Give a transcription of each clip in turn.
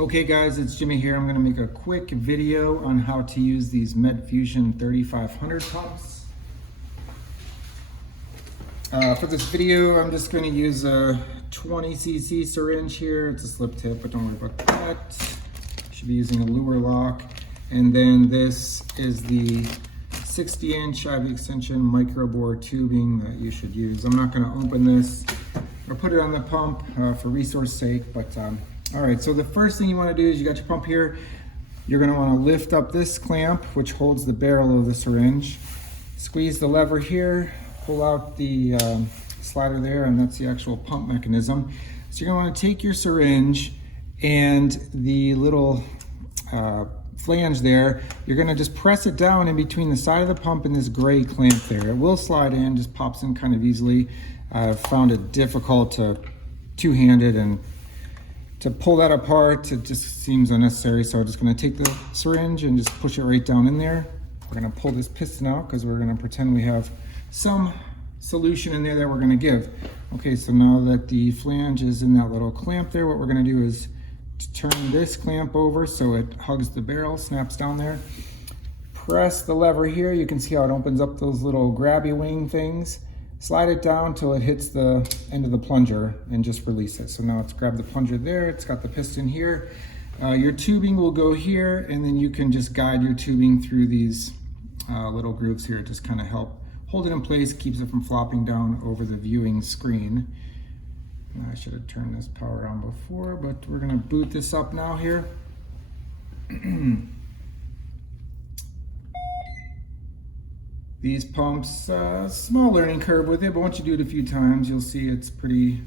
Okay guys, it's Jimmy here. I'm going to make a quick video on how to use these Medfusion 3500 pumps. For this video, I'm just going to use a 20cc syringe here. It's a slip tip, but don't worry about that. Should be using a lure lock. And then this is the 60-inch IV extension micro-bore tubing that you should use. I'm not going to open this or put it on the pump for resource sake, but all right, so the first thing you want to do is you got your pump here. You're going to want to lift up this clamp, which holds the barrel of the syringe. Squeeze the lever here, pull out the slider there, and that's the actual pump mechanism. So you're going to want to take your syringe and the little flange there, you're going to just press it down in between the side of the pump and this gray clamp there. It will slide in, just pops in kind of easily. I've found it difficult to two-handed, and to pull that apart, it just seems unnecessary. So I'm just going to take the syringe and just push it right down in there. We're going to pull this piston out because we're going to pretend we have some solution in there that we're going to give. Okay, so now that the flange is in that little clamp there, what we're going to do is turn this clamp over so it hugs the barrel, snaps down there. Press the lever here. You can see how it opens up those little grabby wing things. Slide it down till it hits the end of the plunger and just release it. So now it's grabbed the plunger there, it's got the piston here. Your tubing will go here, and then you can just guide your tubing through these little grooves here. Just kind of help hold it in place, keeps it from flopping down over the viewing screen. I should have turned this power on before, but we're gonna boot this up now here. These pumps, small learning curve with it, but once you do it a few times, you'll see it's pretty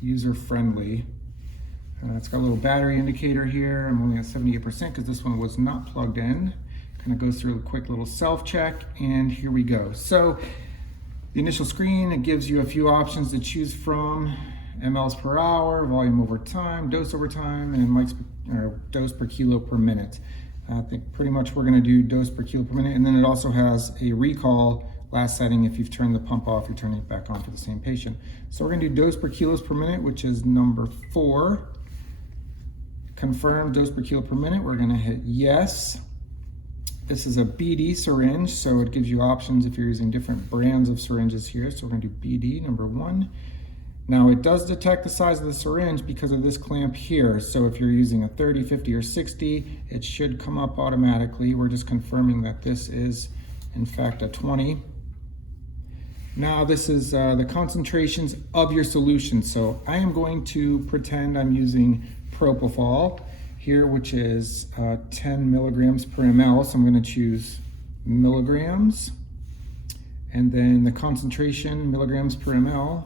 user-friendly. It's got a little battery indicator here. I'm only at 78% because this one was not plugged in. Kind of goes through a quick little self-check, and here we go. So the initial screen, it gives you a few options to choose from: mLs per hour, volume over time, dose over time, and dose per kilo per minute. I think pretty much we're going to do dose per kilo per minute, and then it also has a recall last setting. If you've turned the pump off, you're turning it back on for the same patient. So we're going to do dose per kilos per minute, which is number 4. Confirm dose per kilo per minute. We're going to hit yes. This is a BD syringe, so it gives you options if you're using different brands of syringes here. So we're going to do BD, number 1. Now it does detect the size of the syringe because of this clamp here. So if you're using a 30, 50, or 60, it should come up automatically. We're just confirming that this is in fact a 20. Now this is the concentrations of your solution. So I am going to pretend I'm using propofol here, which is 10 milligrams per ml. So I'm going to choose milligrams, and then the concentration milligrams per ml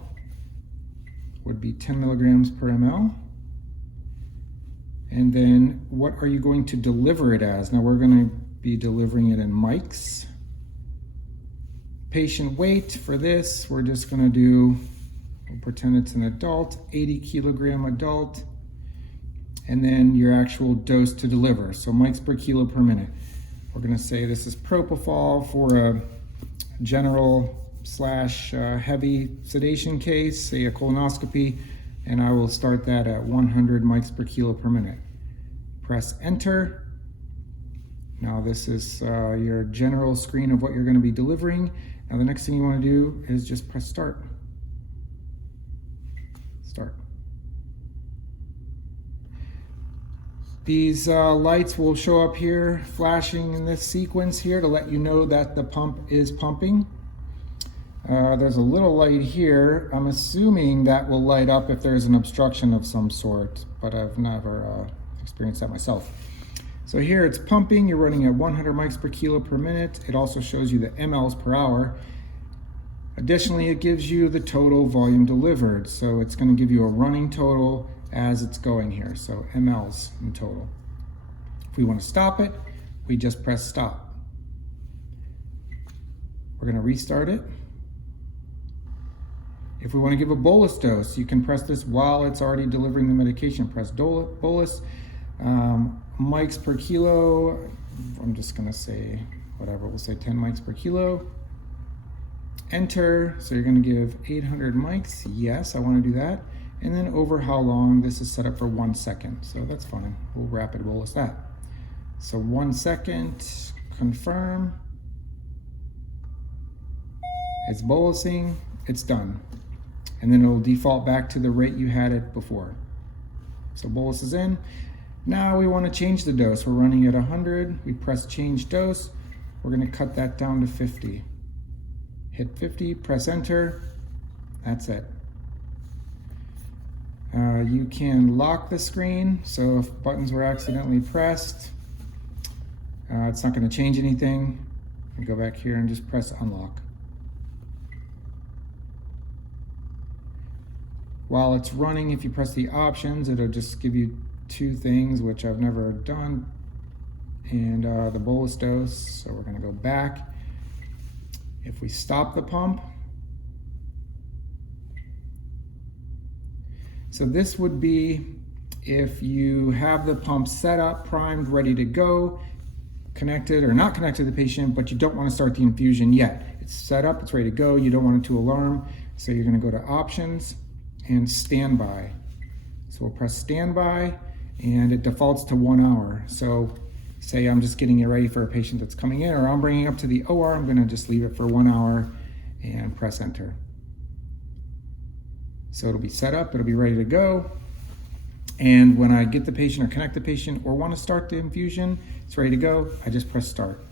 would be 10 milligrams per ml. And then what are you going to deliver it as? Now we're going to be delivering it in mics. Patient weight for this, we're just going to do, we'll pretend it's an adult, 80 kilogram adult, and then your actual dose to deliver. So mics per kilo per minute. We're going to say this is propofol for a general / heavy sedation case, say a colonoscopy, and I will start that at 100 mics per kilo per minute. Press enter. Now this is your general screen of what you're going to be delivering. Now the next thing you want to do is just press start. Start. These lights will show up here, flashing in this sequence here to let you know that the pump is pumping. There's a little light here. I'm assuming that will light up if there's an obstruction of some sort, but I've never experienced that myself. So here it's pumping. You're running at 100 mics per kilo per minute. It also shows you the mLs per hour. Additionally, it gives you the total volume delivered. So it's going to give you a running total as it's going here. So mLs in total. If we want to stop it, we just press stop. We're going to restart it. If we want to give a bolus dose, you can press this while it's already delivering the medication. Press bolus. Mics per kilo, I'm just going to say whatever, we'll say 10 mics per kilo. Enter. So you're going to give 800 mics. Yes, I want to do that. And then over how long, this is set up for 1 second. So that's fine. We'll rapid bolus that. So 1 second, confirm. It's bolusing, it's done. And then it'll default back to the rate you had it before. So bolus is in. Now we want to change the dose. We're running at 100. We press change dose. We're going to cut that down to 50. Hit 50, press enter. That's it. You can lock the screen. So if buttons were accidentally pressed, it's not going to change anything. You go back here and just press unlock. While it's running, if you press the options, it'll just give you 2 things, which I've never done, and the bolus dose. So we're going to go back. If we stop the pump, so this would be if you have the pump set up, primed, ready to go, connected or not connected to the patient, but you don't want to start the infusion yet. It's set up, it's ready to go, you don't want it to alarm, so you're going to go to options and standby. So we'll press standby and it defaults to 1 hour. So say I'm just getting it ready for a patient that's coming in, or I'm bringing up to the OR, I'm gonna just leave it for 1 hour and press enter. So it'll be set up, it'll be ready to go. And when I get the patient or connect the patient or want to start the infusion, it's ready to go, I just press start.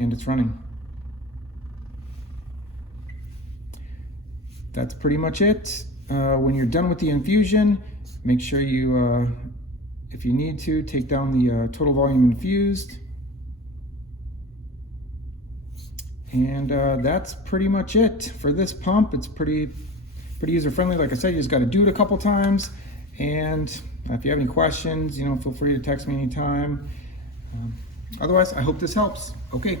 And it's running. That's pretty much it. When you're done with the infusion, make sure you, if you need to, take down the total volume infused. And that's pretty much it for this pump. It's pretty user-friendly. Like I said, you just got to do it a couple times. And if you have any questions, feel free to text me anytime. Otherwise, I hope this helps. Okay.